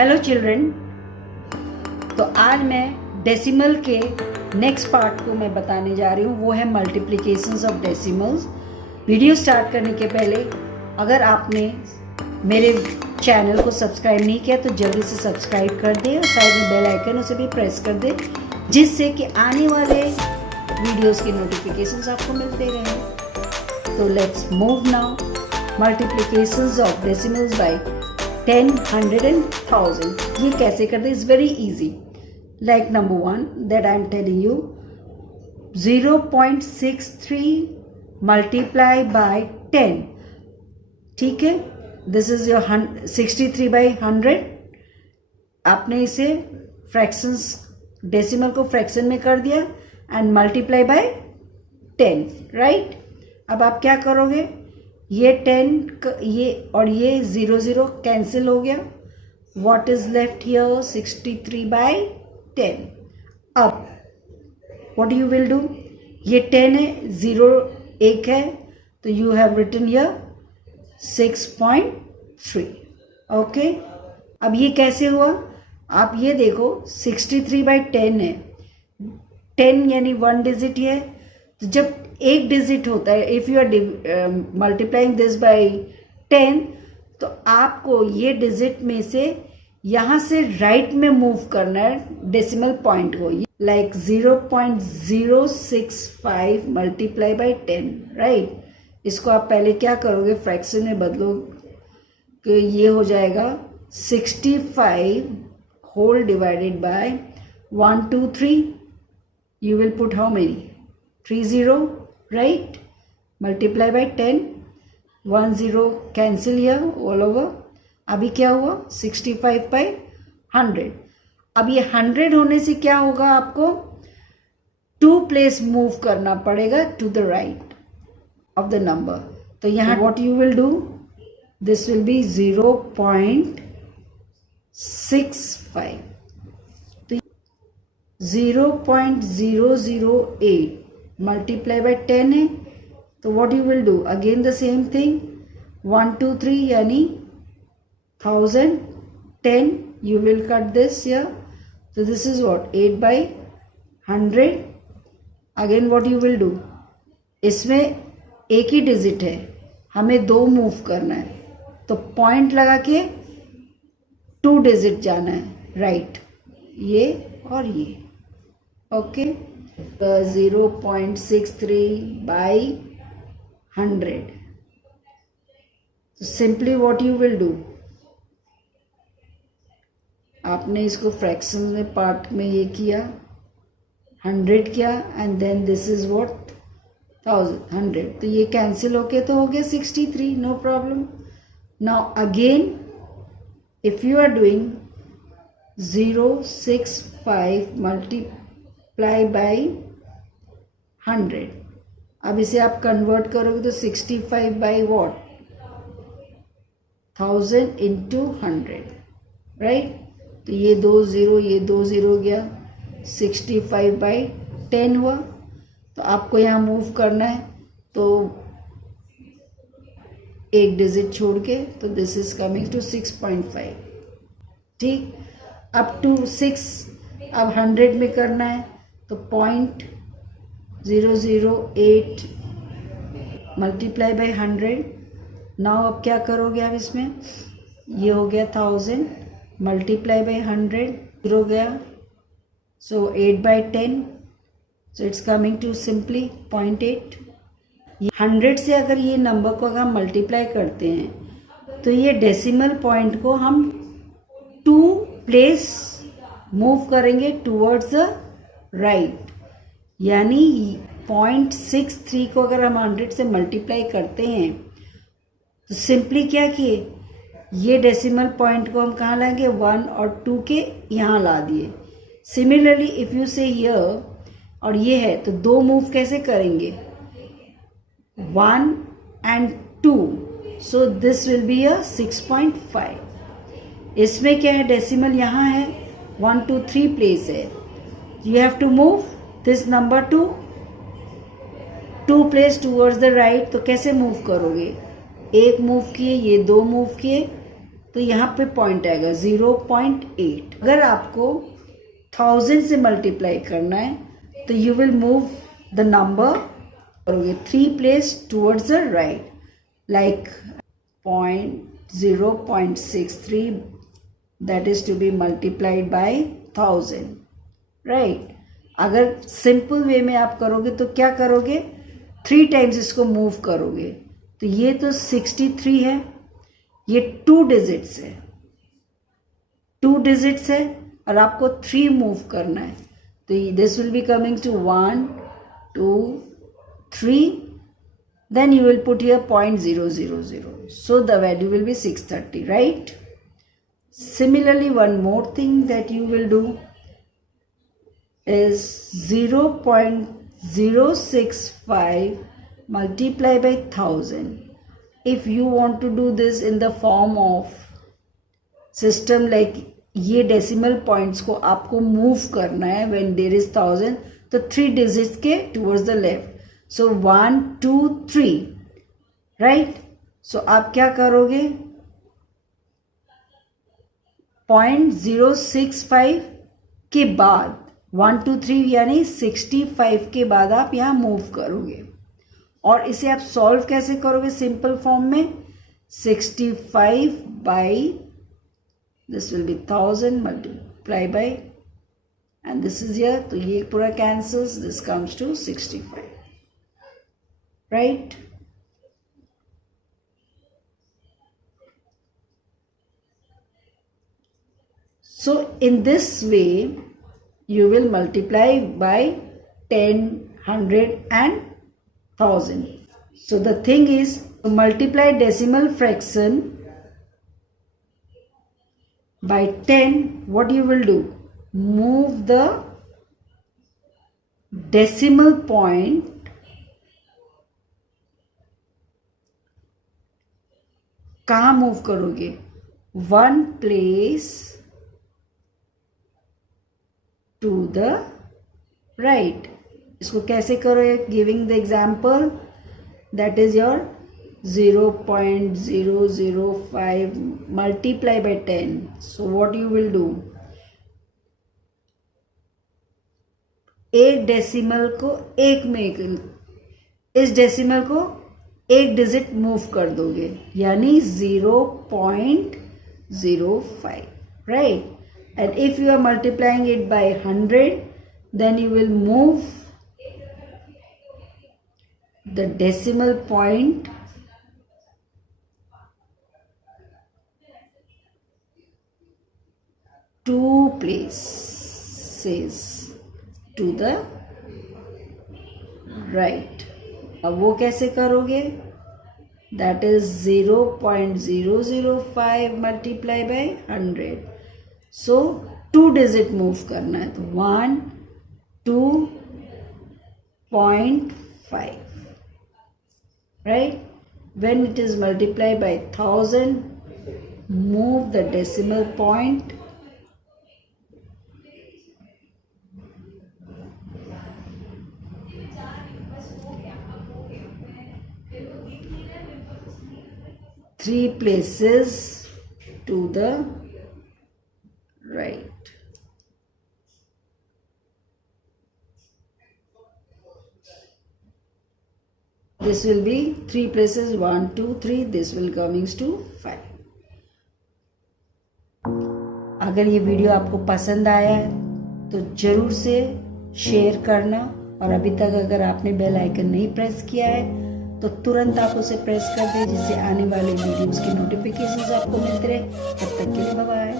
Hello children. तो आज मैं डेसिमल के नेक्स्ट पार्ट को मैं बताने जा रही हूँ, वो है multiplications of decimals. Video start करने के पहले अगर आपने मेरे चैनल को सब्सक्राइब नहीं किया तो जल्दी से सब्सक्राइब कर दें और साइड में बेल आइकन उसे भी प्रेस कर दें, जिससे कि आने वाले वीडियोस की नोटिफिकेशंस आपको मिलते रहें। तो let's move now. Multiplications of decimals by 10, 100 and 1000। ये कैसे करते हैं? Is very easy. Like number 1 that I am telling you, 0.63 multiply by 10। ठीक है, दिस इज योर 63 बाई 100। आपने इसे फ्रैक्शंस, डेसिमल को फ्रैक्शन में कर दिया एंड मल्टीप्लाई बाय 10, राइट। अब आप क्या करोगे, ये 10 ये और ये 0 0 कैंसिल हो गया। What is left here? 63 by 10। अब व्हाट यू विल डू, ये 10 है, 0 1 है, तो you have written here 6.3। Okay, अब ये कैसे हुआ? आप ये देखो, 63 बाय 10 है, 10 यानी 1 डिजिट है। तो जब एक डिजिट होता है, if you are multiplying this by 10, तो आपको ये डिजिट में से यहां से राइट में मूव करना है डेसिमल पॉइंट को, लाइक 0.065 मल्टीप्लाई बाय 10, राइट। इसको आप पहले क्या करोगे, फ्रैक्शन में बदलो कि ये हो जाएगा 65 whole divided by 1 2 3। You will put how many? 30, right? Multiply by 10, 1 0 cancel here all over। अभी क्या हुआ? 65 by 100। अब ये 100 होने से क्या होगा, आपको 2 प्लेस मूव करना पड़ेगा to the right of the number. तो यहाँ what you will do, this will be 0.65। तो 0.008 मल्टीप्लाई बाय 10 है, तो what you will do, again the same thing, 1 2 3 यानी 1000, 10 you will cut this here, so this is what 8 by 100। Again what you will do, इसमें एक ही digit है, हमें 2 move करना है, तो पॉइंट लगा के 2 डिजिट जाना है, राइट, ये और ये। Okay, 0.63 by 100। So simply what you will do, आपने इसको फ्रैक्शन में पार्ट में ये किया, 100 किया, and then this is what 100। तो ये कैंसिल होके तो हो गया 63, no problem. Now again if you are doing 0.65 multiply by 100, अब इसे आप कन्वर्ट करोगे तो 65 बाई वॉट, 1000 इंटू 100, राइट। तो ये 2 0, ये 2 0 गया, 65 बाई 10 हुआ। तो आपको यहाँ मूव करना है, तो एक डिजिट छोड़ के, तो दिस इज कमिंग टू 6.5। ठीक, अप टू 6 अब 100 में करना है, तो 0.008 मल्टीप्लाई बाय 100। नाउ अब क्या करोगे आप इसमें, ये हो गया 1000 मल्टीप्लाई बाय 100, हो गया, so 8 by 10, so it's coming to simply 0.8। 100 से अगर ये नंबर को अगर मल्टीप्लाई करते हैं तो ये डेसिमल पॉइंट को हम 2 प्लेस मूव करेंगे टूवर्ड्स द राइट, यानी 0.63 को अगर हम 100 से मल्टीप्लाई करते हैं तो सिंपली क्या किए, ये डेसिमल पॉइंट को हम कहाँ लाएंगे, 1 और 2 के यहाँ ला दिए। सिमिलरली इफ यू से हियर, और ये है तो 2 मूव कैसे करेंगे, 1 and 2, so this will be a 6.5। इसमें क्या है, डेसिमल यहाँ है, 1 2 3 प्लेस है, you have to move this number to 2 place towards the right. तो कैसे मूव करोगे, 1 मूव किए, ये 2 मूव किए, तो यहाँ पे पॉइंट आएगा 0.8। अगर आपको 1000 से मल्टीप्लाई करना है तो you will move the number करोगे 3 place towards the right, like 0.63 that is to be multiplied by 1000, right. अगर सिंपल वे में आप करोगे तो क्या करोगे, 3 टाइम्स इसको मूव करोगे। तो ये तो 63 है, ये 2 डिजिट्स है, 2 डिजिट्स है और आपको 3 मूव करना है। तो this will be coming to 1 2 3, then you will put here 0.000, so the value will be 630, right? Similarly, one more thing that you will do is 0.065 multiply by 1000. If you want to do this in the form of system like ये decimal points को आपको move करना है when there is 1000, तो 3 digits के towards the left, so 1 2 3, right. So आप क्या करोगे, 0.065 के बाद 1 2 3 यानी 65 के बाद आप यहाँ मूव करोगे। और इसे आप सॉल्व कैसे करोगे सिंपल फॉर्म में, 65 by this will be 1000 multiply by and this is here, तो ये पूरा cancels, this comes to 65, right. So in this way you will multiply by 10, 100 and 1000. So the thing is, to multiply decimal fraction by 10, what you will do, move the decimal point कहाँ move करोगे, 1 place to the right. इसको कैसे करोगे, giving the example, that is your 0.005 multiply by 10. So what you will do, एक decimal को एक में, इस डेसिमल को एक डिजिट मूव कर दोगे, यानी 0.05, right. And if you are multiplying it by 100, then you will move the decimal point two places to the right. अब वो कैसे करोगे, that is 0.005 multiply by 100. So 2 digit move करना है, तो 1 2.5, right. When it is multiply by 1000, move the decimal point three places to the right. This will be 3 places, 1 2 3, this will comings to 5. अगर ये video आपको पसंद आया है तो जरूर से शेयर करना, और अभी तक अगर आपने बेल आइकन नहीं प्रेस किया है तो तुरंत आप उसे प्रेस कर दें, जिससे आने वाले वीडियोस की नोटिफिकेशंस आपको मिलते रहे। तब तक के लिए बाय बाय।